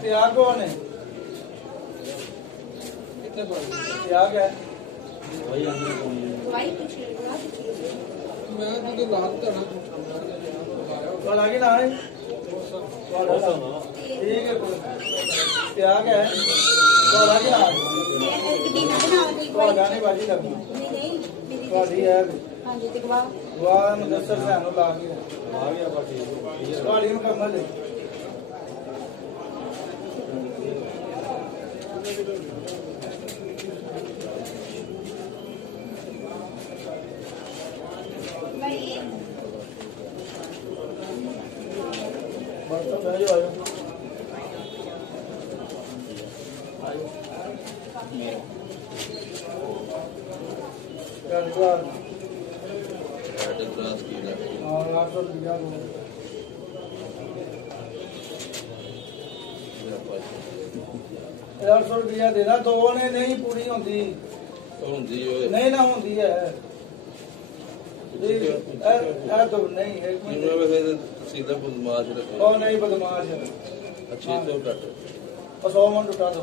त्याग कौन है? त्याग है कल आगे ना है ठीक है त्याग है कल आगे ना गाने बाजी करनी है वाह मुदस्सर सैनो ला गया आ गया बाकी गाड़ी में कमल है रुपया देना दो ने नहीं पूरी होती नहीं ना होती है तो नहीं नहीं बदमाश 100 मन उठा दो